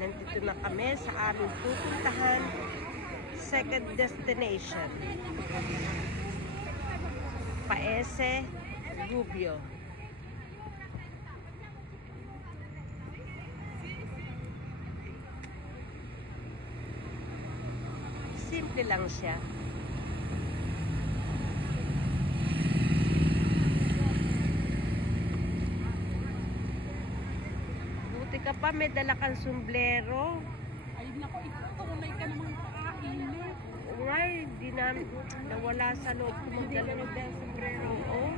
Nandito na kami sa aming pupuntahan second destination. Paese Rubio. Simple lang siya. Buti ka pa, may dala kang sombrero. Ay, naku, tunay ka naman kakainit. Ngay, di na nawala sa loob ko magdala ng sombrero. Oo.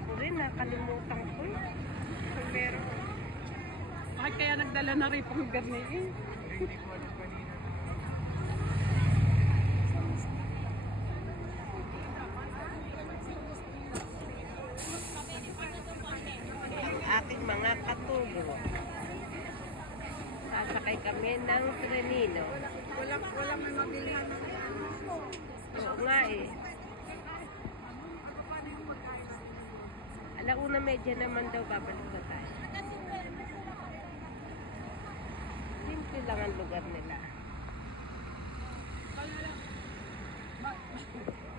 Ako rin, nakalimutan ko. Sombrero. Bakit kaya nagdala na rin pang garnier? Aking mga katulo. Sasakay kami ng trenino. Walang may mabilhan ng Oo nga eh. Alauna medya naman daw babalik na tayo. Simple lang ang lugar nila.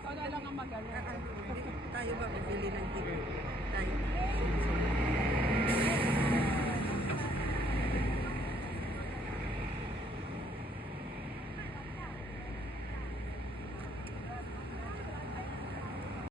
Wala lang ang magano. Tayo ba?